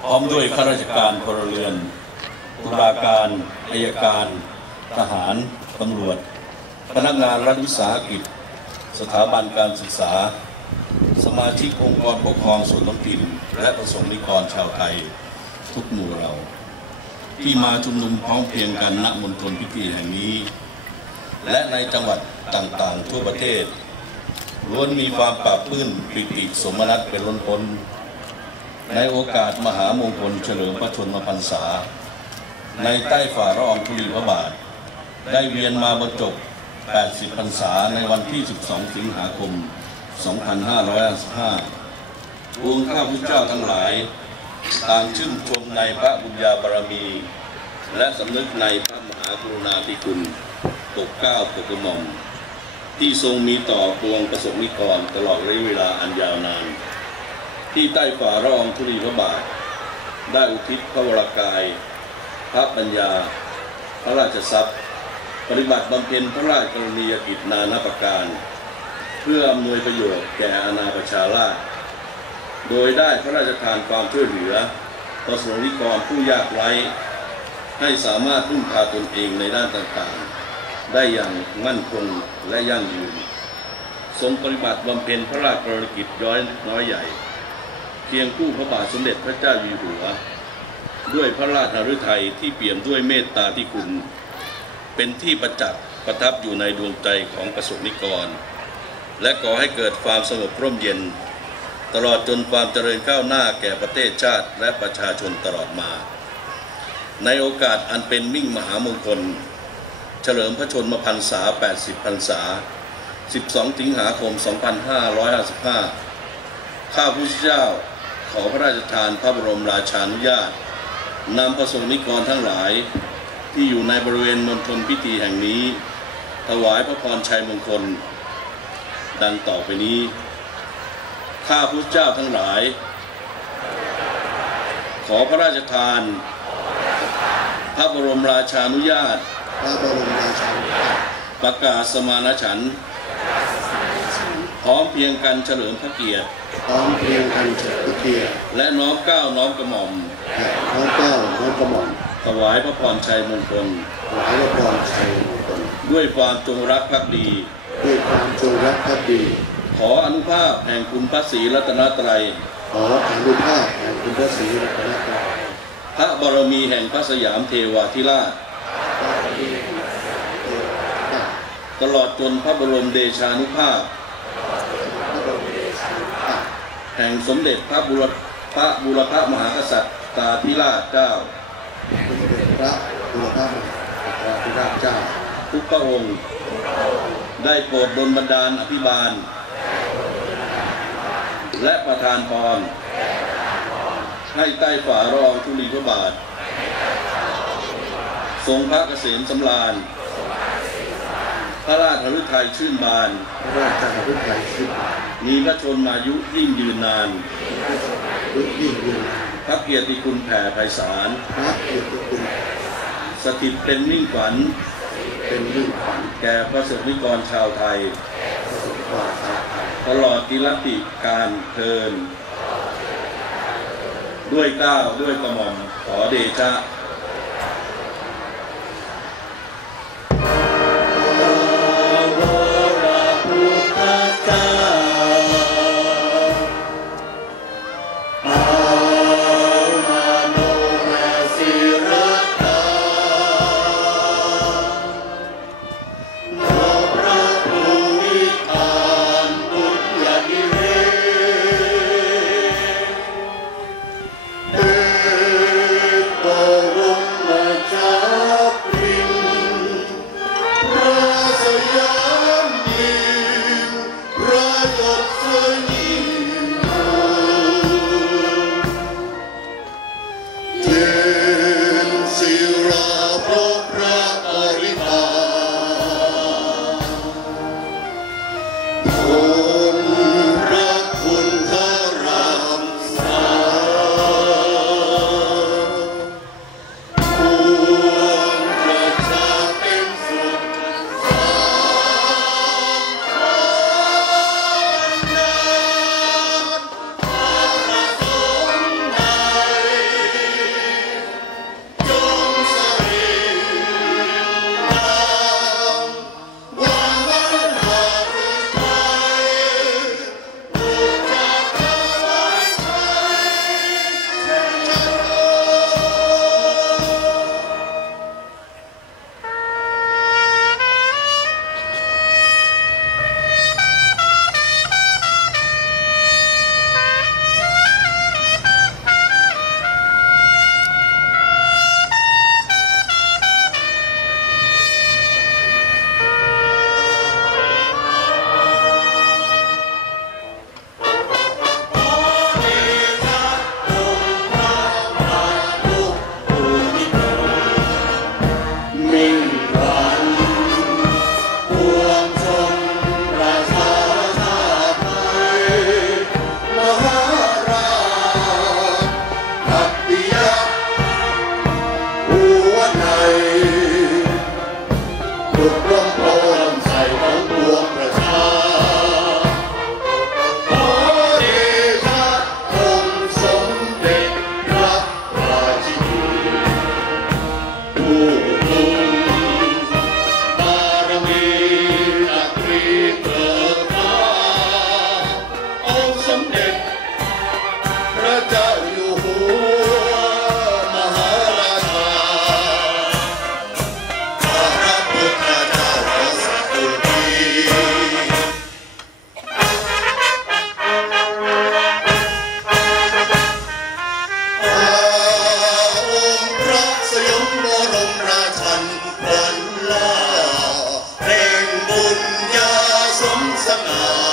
พร้อมด้วยข้าราชการพลเรือนตุลาการอายการ ทหาร ตำรวจ พนักงานรัฐวิสาหกิจ สถาบันการศึกษา สมาชิกองค์กรปกครองส่วนท้องถิ่น และประสงค์นิกรชาวไทย ทุกหมู่เรา ที่มาชุมนุมพร้อมเพรียงกันณมณฑลพิธีแห่งนี้ และในจังหวัดต่างๆ ทั่วประเทศล้วนมีความปราบปลื้มปิติสมนัตเป็นล้นพ้น ในโอกาสมหามงคลเฉลิมพระชนมพรรษา ในใต้ฝ่าละองธุลีพระบาท ได้เวียนมาบรรจบ 80 พรรษาในวันที่ 12 สิงหาคม 2555พวงข้าพุทธเจ้าทั้งหลายต่างชื่นชมในพระบุญญาบารมี และสำนึกในพระมหากรุณาธิคุณปกเก้าปกกระหม่อมที่ทรงมีต่อปวงประสบนิกรตลอดระยะเวลาอันยาวนาน ที่ใต้ฝ่าละองธุลีพระบาท ได้อุทิศพระวรากาย พระปัญญา พระราชทรัพย์ ปฏิบัติบำเพ็ญพระราชกรณียกิจนานาประการ เพื่ออำนวยประโยชน์แก่อาณาประชาราษฎร์โดยได้พระราชทานความช่วยเหลือประสงค์นิกรผู้ยากไร้ ให้สามารถพึ่งพาตนเองในด้านต่างๆ ได้อย่างมั่นคงและยั่งยืนทรงปฏิบัติบำเพ็ญพระราชกรณียกิจย้อยน้อยใหญ่ เคียงคู่พระบาทสมเด็จพระเจ้าอยู่หัว ด้วยพระราชหฤทัยที่เปี่ยมด้วยเมตตาที่คุณ เป็นที่ประจักษ์ประทับอยู่ในดวงใจของประสบนิกร และก่อให้เกิดความสงบร่มเย็น ตลอดจนความเจริญก้าวหน้าแก่ประเทศชาติและประชาชนตลอดมา ในโอกาสอันเป็นมิ่งมหามงคล เฉลิมพระชนมพรรษา 80 พรรษา 12 สิงหาคม 2555 ข้าพุทธเจ้า ขอพระราชทานพระบรมราชานุญาตนำประสงค์นิกรทั้งหลาย ที่อยู่ในบริเวณมณฑลพิธีแห่งนี้ ถวายพระพรชัยมงคล ดังต่อไปนี้ข้าพุทธเจ้าทั้งหลาย ขอพระราชทาน พระบรมราชานุญาตพระบรมราชานุญาตประกาศสมานฉันท์พ ร้อมเพรียงกันเฉลิมพระเกียรติ พร้อมเพรียงกันเฉลิมพระเกียรติและน้อมเกล้าน้อมกระหม่อมและน้อมเกล้าน้อมกระหม่อมถวายพระพรชัยมงคลถวายพระพรชัยมงคลด้วยความจงรักภักดี ด้วยความจงรักภักดี ขออนุภาพแห่งคุณพระศรีรัตนตรัย ขออนุภาพแห่งคุณพระศรีรัตนตรัยพระบรมีแห่งพระสยามเทวาธิราช ตลอดจนพระบรมเดชานุภาพ แห่งสมเด็จพระบุรพระบุรพมหากษัตริย์ตาธิราชเจ้า สมเด็จพระบุรพมหาธิราชเจ้า ทุกพระองค์ได้โปรดดลบันดาลอภิบาล และประทานพรให้ใต้ฝ่ารองธุลีพระบาท ทรงพระเกษมสำราญ พระราชหฤทัยชื่นบาน พระราชานุทัยขึ้น มีพระชนมายุยิ่งยืนนานรุ่งยิ่งยืนพระเกียรติคุณแผ่ไพศาล พระเกียรติคุณสถิตเป็นมิ่งขวัญเป็นยิ่งขวัญแก่พระสนิกรชาวไทยพระสุภาชาไทยตลอดกิรติการเทิน ด้วยเกล้าวด้วยกระหม่อมขอเดชะ Awesome.